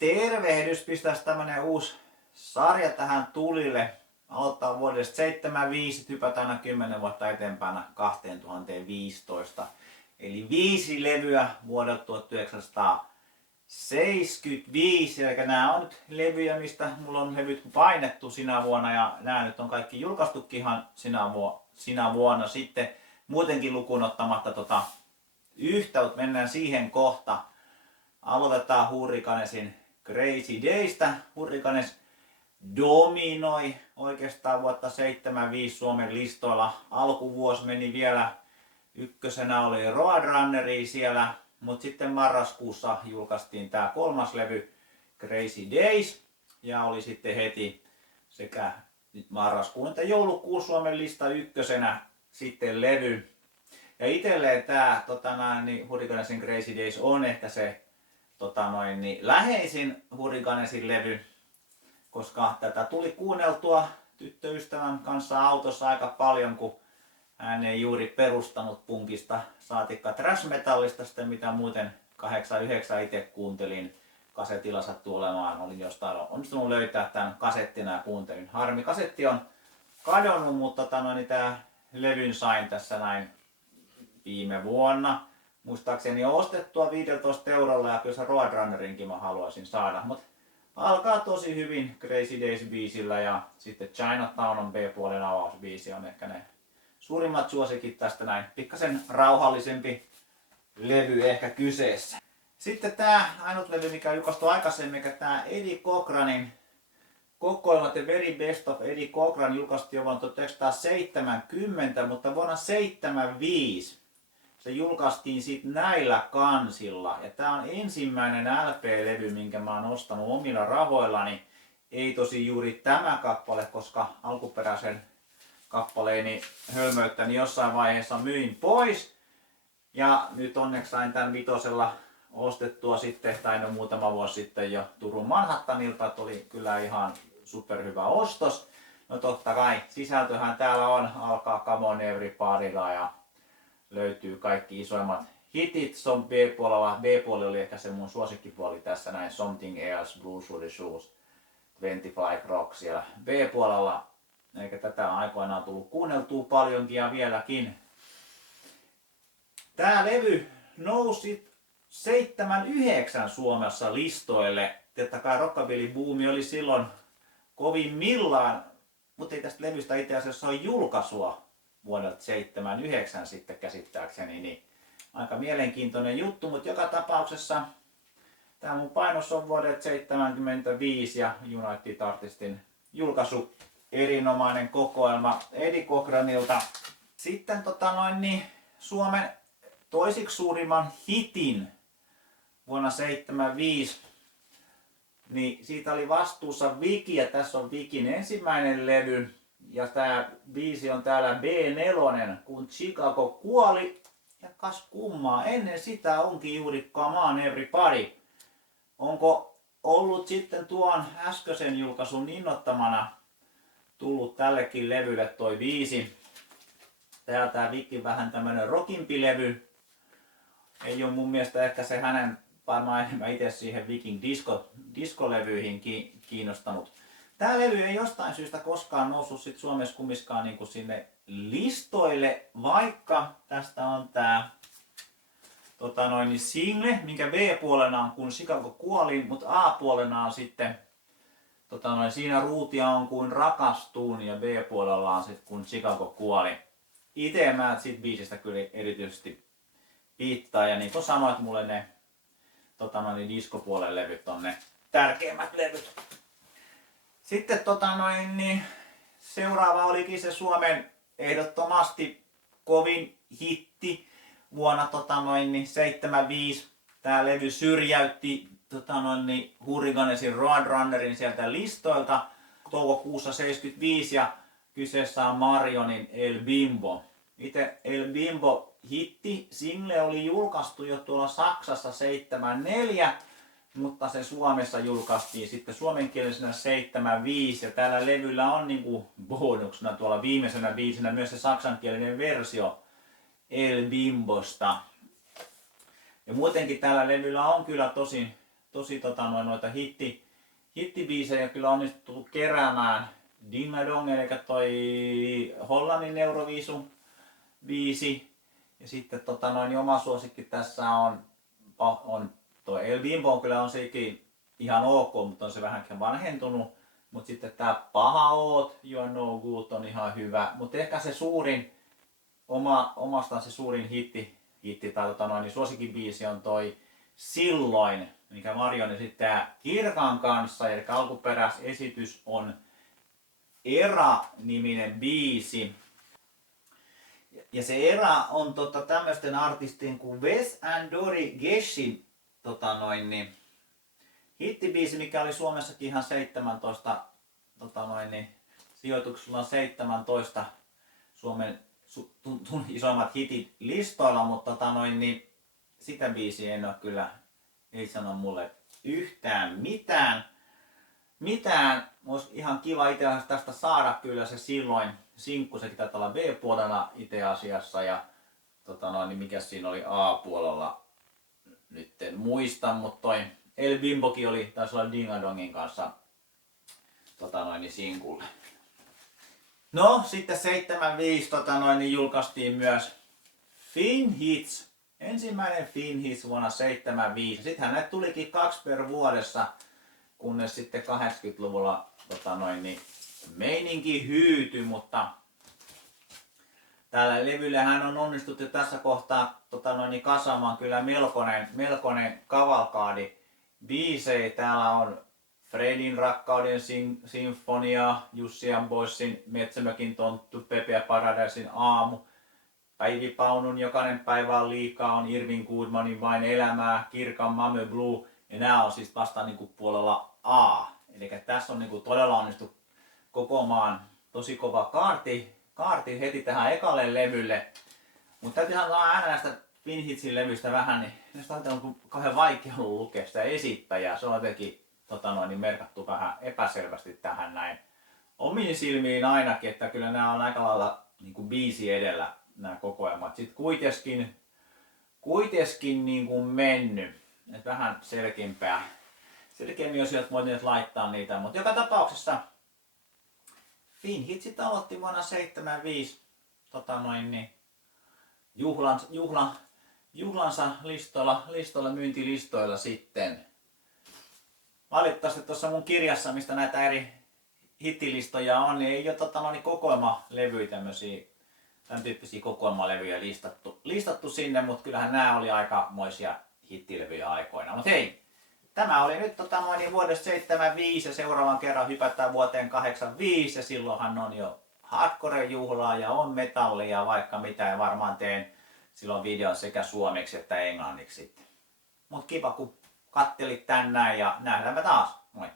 Tervehdys, pistäisi tämmönen uusi sarja tähän tulille. Aloittaa vuodesta 75, hypätään aina 10 vuotta eteenpäin 2015. Eli 5 levyä vuodelta 1975. Eli nämä on nyt levyjä, mistä mulla on levyt painettu sinä vuonna. Ja nämä nyt on kaikki julkaistukin ihan sinä vuonna. Sitten muutenkin lukuun ottamatta yhtä, mutta mennään siihen kohta. Aloitetaan Hurricanesin Crazy Daystä. Hurricanes dominoi oikeastaan vuotta 75 Suomen listoilla. Alkuvuosi meni vielä, ykkösenä oli Roadrunneri siellä, mutta sitten marraskuussa julkaistiin tämä 3. levy Crazy Days ja oli sitten heti sekä marraskuun että joulukuun Suomen lista ykkösenä sitten levy. Ja itselleen tämä Hurricanesin Crazy Days on ehkä se läheisin Hurricanesin levy, koska tätä tuli kuunneltua tyttöystävän kanssa autossa aika paljon, kun hän ei juuri perustanut punkista saatikka thrash metallista, sitten mitä muuten 89 itse kuuntelin kasetilla sattuu olemaan. Olin jostain onnistunut löytää tämän kasettina ja kuuntelin. Harmi, kasetti on kadonnut, mutta tämä levyn sain tässä näin viime vuonna. Muistaakseni ostettua 15 eurolla ja kyllä se Roadrunnerinkin mä haluaisin saada. Mutta alkaa tosi hyvin Crazy Days -biisillä ja sitten Chinatown on B-puolen avausbiisi, on ehkä ne suurimmat suosikit tästä näin. Pikkasen rauhallisempi levy ehkä kyseessä. Sitten tää ainut levy, mikä julkaistu aikaisemmin, tää Eddie Cochranin kokoelma The Very Best of Eddie Cochran julkaistiin jo vuonna 1970, mutta vuonna 1975 se julkaistiin sitten näillä kansilla. Ja tää on ensimmäinen LP-levy, minkä mä oon ostanut omilla rahoillani. Ei tosi juuri tämä kappale, koska alkuperäisen kappaleeni hölmöyttäni jossain vaiheessa myin pois. Ja nyt onneksi sain tämän 5 ostettua sitten, tai no muutama vuosi sitten jo Turun Manhattanilta, että oli kyllä ihan superhyvä ostos. No totta kai, sisältöhän täällä on, alkaa Come on Everybodylla ja löytyy kaikki isoimmat hitit. Se on B-puolella. B-puoli oli ehkä se mun suosikkipuoli tässä näin. Something Else, Blue Suede Shoes, 25 Rock siellä B-puolella. Eikä tätä aikoinaan tullut kuunneltua paljonkin ja vieläkin. Tää levy nousi 79 Suomessa listoille. Totta kai rockabilly-buumi oli silloin kovimmillaan, mutta ei tästä levystä itse asiassa ole julkaisua vuodelta 79 sitten käsittääkseni, niin aika mielenkiintoinen juttu, mutta joka tapauksessa tämä mun painos on vuodelta 75 ja United Artistin julkaisu, erinomainen kokoelma Eddie Cochranilta. Sitten Suomen toisiksi suurimman hitin vuonna 75, niin siitä oli vastuussa Viki ja tässä on Vikin ensimmäinen levy. Ja tää biisi on täällä B4, kun Chicago kuoli. Ja kas kummaa, ennen sitä onkin juuri Come on Everybody. Onko ollut sitten tuon äskeisen julkaisun innoittamana tullut tällekin levylle toi biisi? Täällä tää Vikin vähän tämmönen rockimpi levy. Ei ole mun mielestä ehkä se hänen varmaan enemmän itse siihen Vikin diskolevyihin kiinnostanut. Tää levy ei jostain syystä koskaan noussut sit Suomessa kummiskaan niinku sinne listoille, vaikka tästä on tää single, minkä B-puolena on Kun Chicago kuoli, mutta A-puolena on sitten siinä ruutia on Kuin rakastuun ja B-puolella on sitten Kun Chicago kuoli. Itse mä sit biisistä kyllä erityisesti piittaa ja niin kuin sanoit mulle ne diskopuolen levyt on ne tärkeimmät levyt. Sitten seuraava olikin se Suomen ehdottomasti kovin hitti vuonna 75. Tää levy syrjäytti Hurricanesin Roadrunnerin sieltä listoilta toukokuussa 75 ja kyseessä on Marionin El Bimbo. Itse El Bimbo hitti single oli julkaistu jo tuolla Saksassa 74. Mutta se Suomessa julkaistiin sitten suomenkielisenä 75 ja tällä levyllä on niinku bonuksena tuolla viimeisenä biisinä myös se saksankielinen versio El Bimbosta. Ja muutenkin tällä levyllä on kyllä noita hittibiisejä kyllä onnistuttu keräämään. Ding a Dong, eli toi Hollannin Euroviisun biisi. Ja sitten niin oma suosikki tässä on toi El Bimbo, kyllä on sekin ihan ok, mutta on se vähänkin vanhentunut. Mutta sitten tää Paha Oot, You Are No Good on ihan hyvä. Mutta ehkä se suurin, omastaan se suurin hitti tai niin suosikin biisi on toi Silloin, mikä Marion esittää Kirkan kanssa. Eli alkuperäisesitys on Era-niminen biisi. Ja se Era on tämmöisten artistien kuin Wes and Dori Geshin hittibiisi, mikä oli Suomessakin ihan 17 sijoituksella 17 Suomen isoimmat hitit listoilla, mutta sitä biisiä en ole kyllä, ei sano mulle yhtään mitään. Olisi ihan kiva itse asiassa tästä saada kyllä se Silloin sinkku, sekin taitaa olla B-puolella itse asiassa ja niin mikä siinä oli A-puolella, nyt en muista, mutta toi El Bimbokin taisi olla Ding a Dongin kanssa sinkulle. No sitten 75 niin julkaistiin myös Finn Hits. Ensimmäinen Finn Hits vuonna 75. Sittenhän näitä tulikin 2 per vuodessa, kunnes sitten 80-luvulla meininki hyytyi, mutta tällä levyllähän on onnistuttu tässä kohtaa kasaamaan kyllä melkoinen kavalkaadi biisejä. Täällä on Fredin Rakkauden sinfonia, Jussi Boysin Metsämökin tonttu, Pepe ja Paradisein aamu, Päivi Paunun Jokainen päivä on liikaa, on Irvin Goodmanin Vain elämää, Kirkan Mame Blue, ja nämä on siis vasta puolella A. Eli tässä on todella onnistu kokoamaan tosi kova kaarti heti tähän ekalle levylle. Mutta täytyy sanoa aina näistä Finn Hitsin levyistä vähän, niin näistä on kauhean vaikea ollut lukea sitä esittäjää. Se on jotenkin merkattu vähän epäselvästi tähän näin. Omiin silmiin ainakin, että kyllä nämä on aika lailla biisi edellä nämä kokoelmat. Sitten kuitenkin mennyt. Et vähän selkeämmin olisi voineet laittaa niitä, mutta joka tapauksessa Finn Hitsit aloitti vuonna 75 juhlansa listoilla, myyntilistoilla sitten. Valitettavasti tuossa mun kirjassa, mistä näitä eri hittilistoja on, niin ei ole kokoelmalevyjä, tämän tyyppisiä kokoelmalevyjä listattu sinne, mutta kyllähän nämä oli aikamoisia hittilevyjä aikoina. Mutta hei, tämä oli nyt vuodesta 75 ja seuraavan kerran hypätään vuoteen 85 ja silloinhan on jo hardcore-juhlaa ja on metallia vaikka mitä ja varmaan teen silloin videon sekä suomeksi että englanniksi sitten. Mut kiva kun kattelit tän näin ja nähdäänpä taas. Moi!